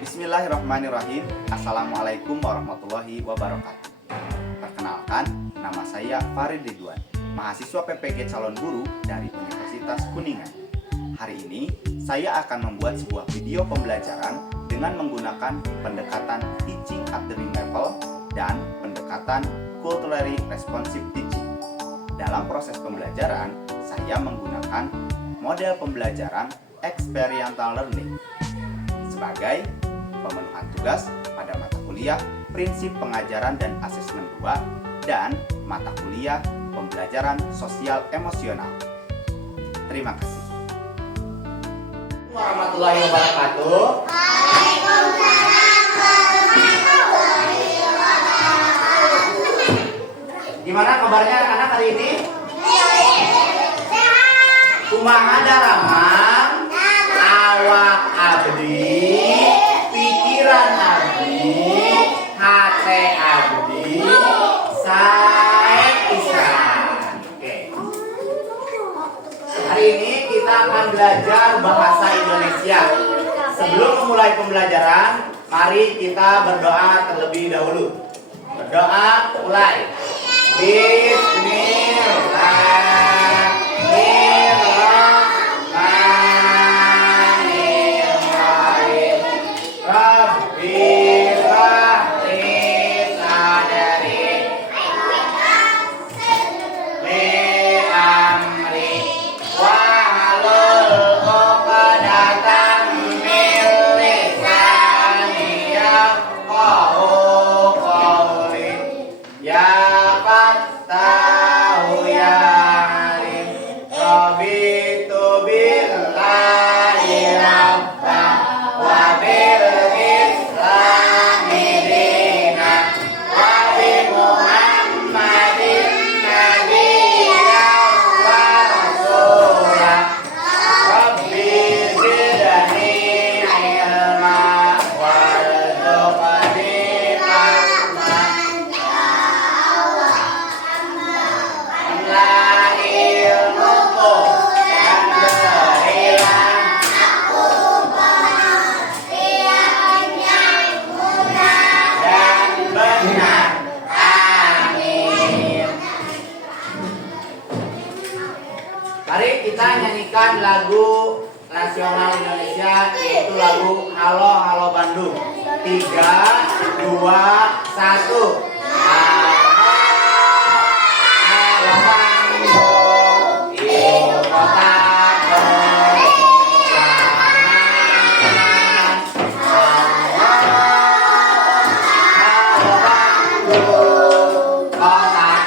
Bismillahirrahmanirrahim. Assalamualaikum warahmatullahi wabarakatuh. Perkenalkan, nama saya Farid Ridwan, mahasiswa PPG calon guru dari Universitas Kuningan. Hari ini saya akan membuat sebuah video pembelajaran dengan menggunakan pendekatan teaching at the ring level dan pendekatan culturally responsive teaching. Dalam proses pembelajaran, saya menggunakan model pembelajaran experiential learning sebagai pemenuhan tugas pada mata kuliah Prinsip Pengajaran dan Asesmen 2 dan mata kuliah Pembelajaran Sosial Emosional. Terima kasih. Warahmatullahi wabarakatuh. Gimana kabarnya anak-anak hari ini? Kumaha daramang, awak abdi, pikiran abdi, hati abdi, sae pisan. Oke. Hari ini kita akan belajar bahasa Indonesia. Sebelum memulai pembelajaran, mari kita berdoa terlebih dahulu. Berdoa mulai. Bismillahirrahmanirrahim. Rabbi shrahli sadri li amri wahlul 'uqdatam min lisani yafqahu qawli. Ya Fattahu ya Alim, Rabitu billahi rabbah wa bil islami dinan wa bi Muhammadin nabiyyan wa rasulah. Rabbi zidni ilma warzuqni fahma. Mari kita nyanyikan lagu nasional Indonesia, yaitu lagu Halo Halo Bandung. 3, 2, 1. Halo Bandung, ibu kota kesayangan. Halo Bandung, kota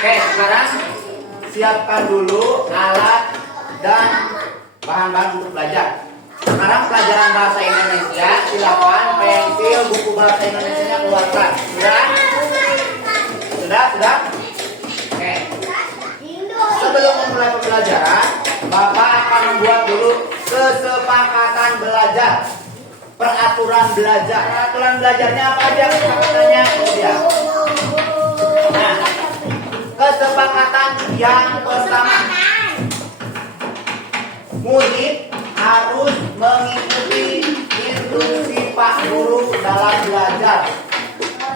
Oke, sekarang siapkan dulu alat dan bahan-bahan untuk belajar. Sekarang pelajaran bahasa Indonesia, silakan pensil, buku bahasa Indonesia keluarkan. Sudah? Sudah? Oke. Sebelum memulai pembelajaran, Bapak akan membuat dulu kesepakatan belajar. Peraturan belajar. Peraturan belajarnya apa aja? Kesepakatannya kemudian. Nah, kesepakatan yang pertama, murid harus mengikuti instruksi Pak Guru dalam belajar.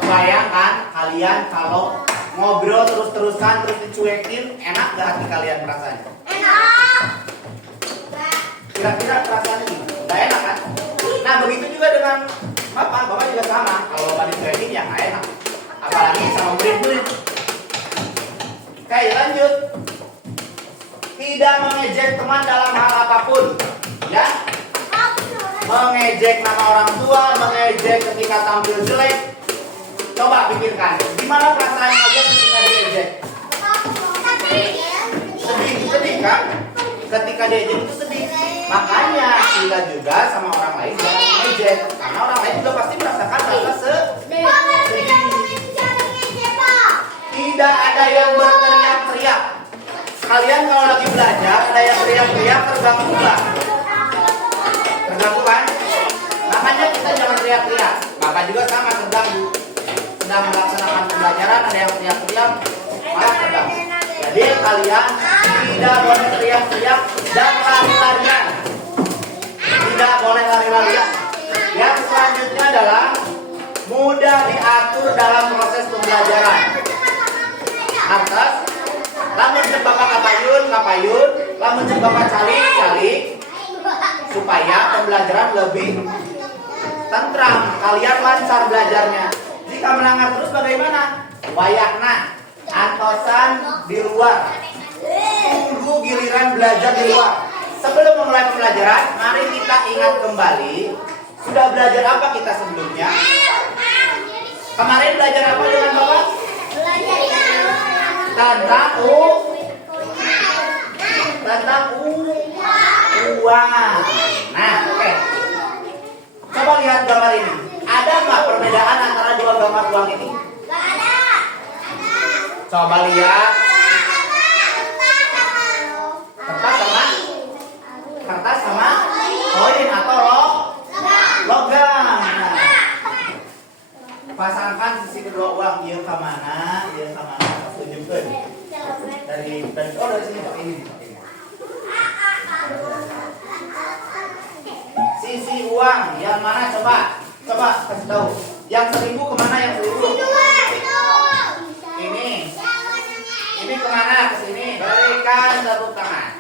Bayangkan kalian kalau ngobrol terus-terusan terus dicuekin, enak gak hati kalian rasanya? Enak. Kira-kira perasaannya gimana? Gak enak kan? Nah begitu juga dengan Bapak juga sama. Kalau Bapak dicuekin ya gak enak. Apalagi sama murid-murid. Oke, lanjut. Tidak mengejek teman dalam hal apapun, ya. Mengejek nama orang tua, mengejek ketika tampil jelek. Coba pikirkan, gimana perasaan kalian ketika diejek? Sedih kan? Ketika diejek itu sedih. Makanya kita juga sama orang lain jangan mengejek, karena orang lain juga pasti merasakan rasa sedih. tidak ada yang berteriak-teriak. Kalian kalau lagi belajar ada yang teriak-teriak terganggu nggak? Terganggu kan? Makanya kita jangan teriak-teriak. Bapak juga sama terganggu. Sedang melaksanakan pembelajaran ada yang teriak-teriak malah terganggu. Jadi kalian tidak boleh teriak-teriak dan lari-larian. Tidak boleh lari-larian. Yang selanjutnya adalah mudah diatur dalam proses pembelajaran. Atas, lamun cek bapak kapayun, lamun cek bapak calik, supaya pembelajaran lebih tentram, kalian lancar belajarnya. Jika melanggar terus bagaimana? Wayakna, antosan di luar. Tunggu giliran belajar di luar. Sebelum memulai pembelajaran, mari kita ingat kembali sudah belajar apa kita sebelumnya? Kemarin belajar apa dengan Bapak? Tentang uang. Nah, oke. Coba lihat gambar ini. Ada nggak perbedaan antara dua gambar uang ini? Nggak ada. Coba lihat. Kertas sama koin atau logam. Nah, pasangkan sisi kedua uang dia ke mana? Tunjukkan. Dari sini pakai ini. Sisi uang yang mana coba kasih tahu. Yang 1.000 kemana yang 1.000? Ini kemana? Ke sini. Berikan tepuk tangan.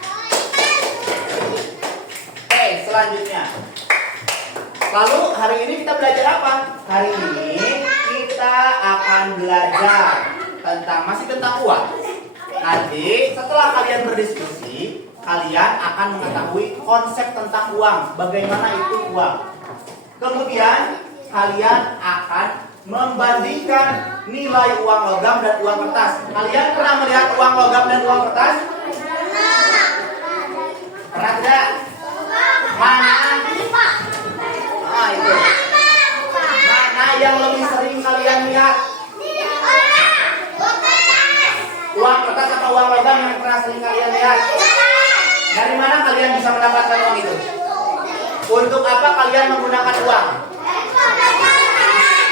Oke, selanjutnya. Lalu hari ini kita belajar apa? Hari ini kita akan belajar tentang uang. Nanti setelah kalian berdiskusi, kalian akan mengetahui konsep tentang uang, bagaimana itu uang. Kemudian kalian akan membandingkan nilai uang logam dan uang kertas. Kalian pernah melihat uang logam dan uang kertas? Pernah tidak? Mana? Itu. Mana yang lebih sering kalian lihat? Uang kertas atau uang logam yang pernah sering kalian lihat? Dari mana kalian bisa mendapatkan uang itu? Untuk apa kalian menggunakan uang?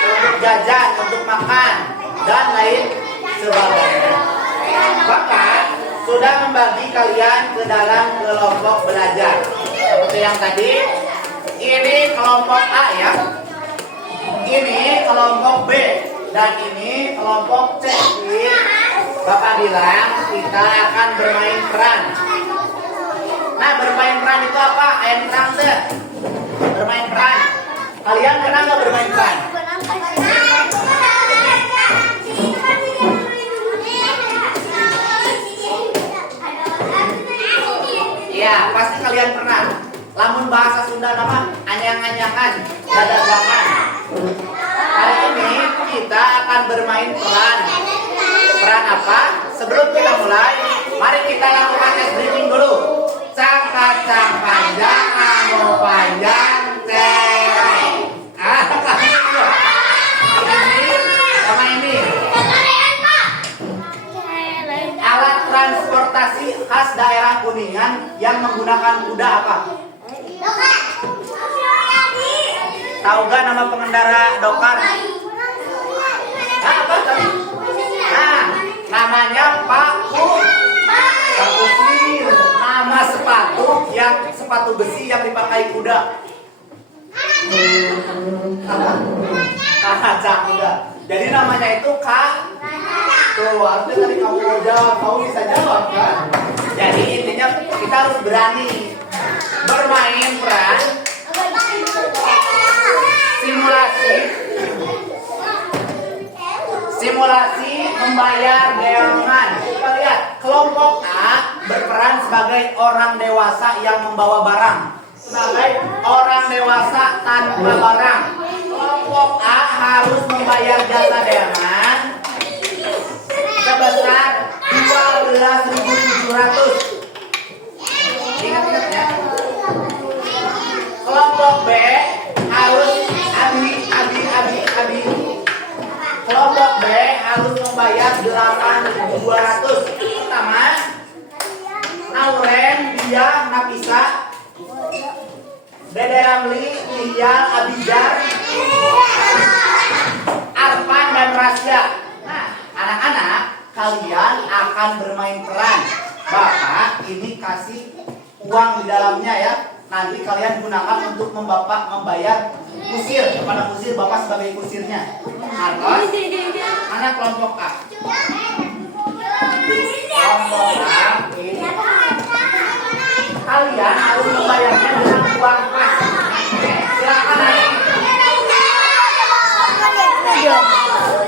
Untuk jajan, untuk makan, dan lain sebagainya. Bahkan sudah membagi kalian ke dalam kelompok belajar. Seperti yang tadi, ini kelompok A ya. Ini kelompok B dan ini kelompok C. Bapak bilang kita akan bermain peran. Nah, bermain peran itu apa? Ayo terang deh. Bermain peran. Kalian pernah nggak bermain peran? Ya, pasti kalian pernah. Lamun bahasa Sunda nama anyang-anyangan, dadagangan. Hari ini kita akan bermain peran. Peran apa? Sebelum kita mulai, mari kita lakukan tes briefing dulu. Cangkat-cang panjang, amo panjang, cerai. Ini sama ini. Alat transportasi khas daerah Kuningan yang menggunakan kuda apa? Tahu gak nama pengendara dokar? Apa tadi? Nah, namanya paku sir. Nama sepatu besi yang dipakai kuda. Kaca kuda. Jadi namanya itu tuh, harusnya tadi kamu mau jawab, kamu bisa jawab kan? Jadi intinya kita harus berani bermain peran. Simulasi membayar deongan. Kita lihat kelompok A berperan sebagai orang dewasa yang membawa barang, sebagai orang dewasa tanpa barang. Kelompok A harus membayar jasa deongan sebesar 12.700. Ingat-ingat ya. Kelompok B harus abi. Kelompok B harus membayar 8.200. Pertama, Nauren, Dia, Nafisa, Dede Ramli, Nihal, Abijar, Arfan, dan Rasya. Nah, anak-anak, kalian akan bermain peran. Bapak ini kasih uang di dalamnya ya. Nanti kalian gunakan untuk membayar kusir. Kepada kusir, Bapak sebagai kusirnya. Marcos, mana kelompok A? Kelompok A ini kalian harus membayarnya dengan uang pas. Silakan naik.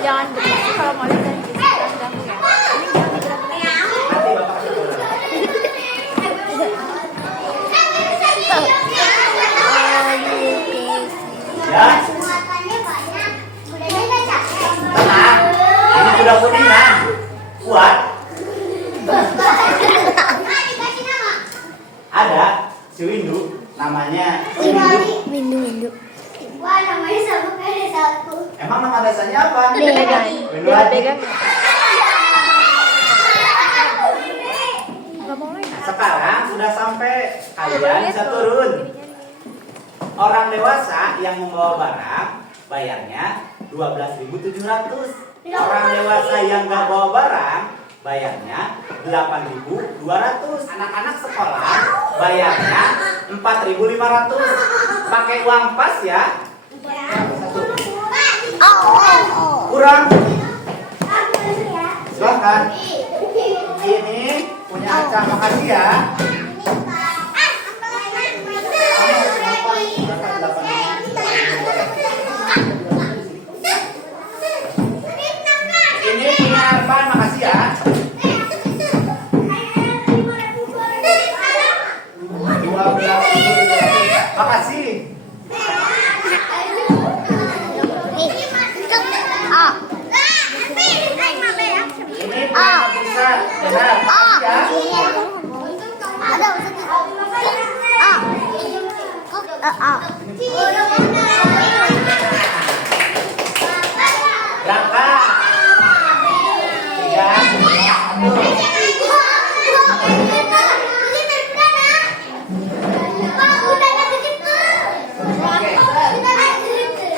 Jangan begitu kalau mau lihat dari sisi ganggu ya. Ini jangan digerak-gerak. Nanti Bapak kasih bola. Ya, tenang. Ini kuda puding nah. Kuat. Ada si Windu, namanya Windu. Windu. Wah, namanya sama kayak satu. Emang nama dasarnya apa? Began. Windu Adi. Sekarang sudah sampai, kalian bisa turun. Orang dewasa yang membawa barang bayarnya 12.700. Orang dewasa yang nggak bawa barang bayarnya 8.200. Anak-anak sekolah bayarnya 4.500. Pakai uang pas ya. Kurang. Silahkan. Ini punya Aca, makasih ya. Ini punya Arfan, makasih ya. Makasih. Ini punya bisa. Benar, makasih ya. Berangkat. 3, 2, 1.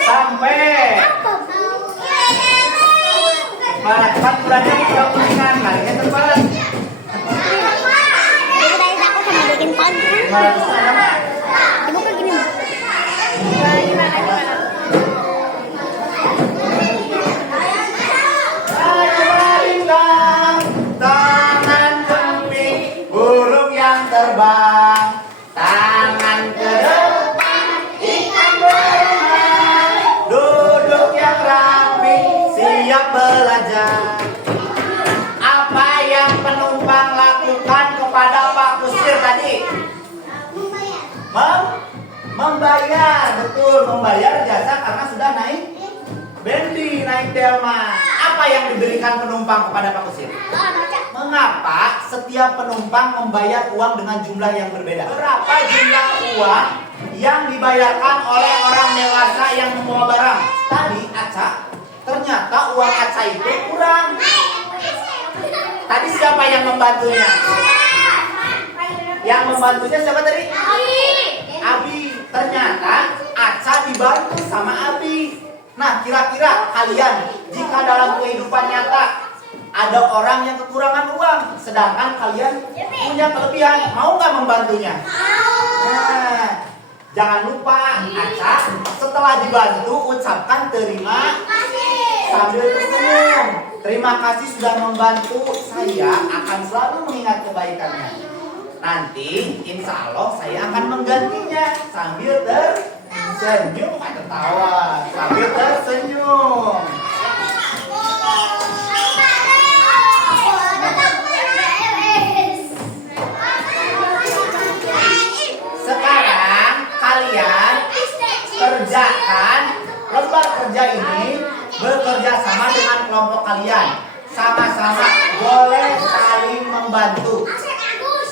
Sampai. Kan bulannya udah kuningan, kalinya terbang. Aku sama bikin konten. Ibu kan gini. Gimana? Tangan kambing, burung yang terbang, tangan ke depan, ikan berenang, duduk yang rapi, siap belajar. Apa yang penumpang lakukan kepada Pak Kusir tadi? Membayar, betul, membayar jasa karena sudah naik bendi, naik delman. Apa yang diberikan penumpang kepada Pak Kusir? Mengapa setiap penumpang membayar uang dengan jumlah yang berbeda? Berapa jumlah uang yang dibayarkan oleh orang dewasa yang membawa barang? Tadi Aca, ternyata uang Aca itu kurang. Tadi siapa yang membantunya? Yang membantunya siapa tadi? Abi. Ternyata Aca dibantu sama Abi. Nah, kira-kira kalian jika dalam kehidupan nyata ada orang yang kekurangan uang, sedangkan kalian punya kelebihan, mau nggak membantunya? Nah, jangan lupa Aca setelah dibantu ucapkan terima sambil tersenyum. Terima kasih sudah membantu, saya akan selalu mengingat kebaikannya. Nanti insya Allah saya akan menggantinya sambil tersenyum, tertawa sambil tersenyum. Sekarang kalian kerjakan lembar kerja ini bekerja sama dengan kelompok kalian. Sama-sama boleh saling membantu.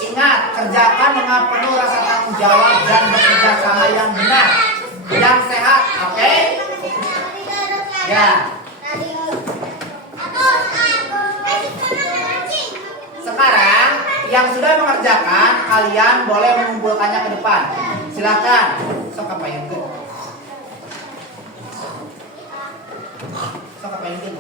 Ingat, kerjakan dengan penuh rasa tanggung jawab dan bekerja sama yang benar, yang sehat, oke? Ya. kalian boleh mengumpulkannya ke depan. Silakan. Sok apa yang ke? Sok apa yang ke?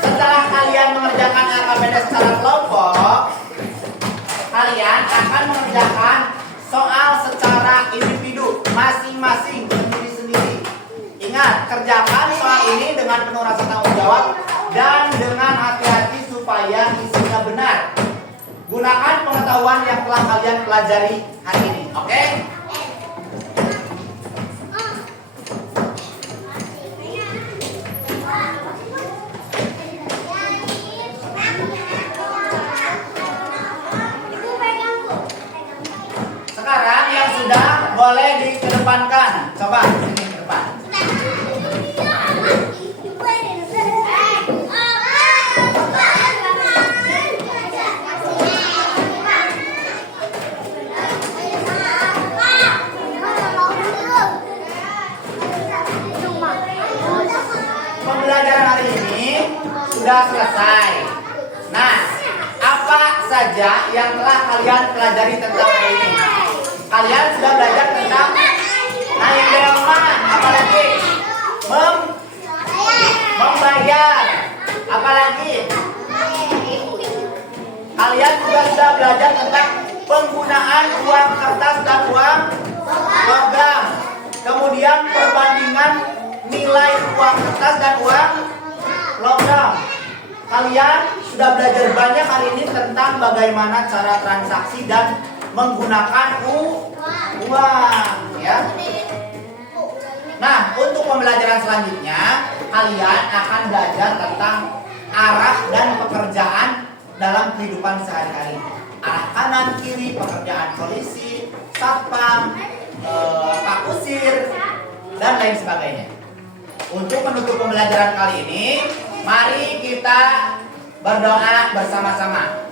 Setelah kalian mengerjakan Archimedes secara kelompok, kalian akan mengerjakan soal secara individu, masing-masing, sendiri-sendiri. Ingat, kerjakan soal ini dengan penuh rasa tanggung jawab dan dengan hati-hati supaya isinya benar. Gunakan pengetahuan yang telah kalian pelajari hari ini, oke? Sekarang yang sudah boleh dikedepankan. Coba ini ke depan. Pembelajaran hari ini sudah selesai. Nah, apa saja yang telah kalian pelajari tentang hari ini? Kalian sudah belajar tentang naik delman, apalagi membayar, apalagi kalian juga sudah belajar tentang penggunaan uang kertas dan uang logam, kemudian perbandingan nilai uang kertas dan uang logam. Kalian sudah belajar banyak hari ini tentang bagaimana cara transaksi dan menggunakan uang, ya. Nah, untuk pembelajaran selanjutnya, kalian akan belajar tentang arah dan pekerjaan dalam kehidupan sehari-hari. Arah kanan, kiri, pekerjaan polisi, satpam, pak kusir, dan lain sebagainya. Untuk menutup pembelajaran kali ini, mari kita berdoa bersama-sama.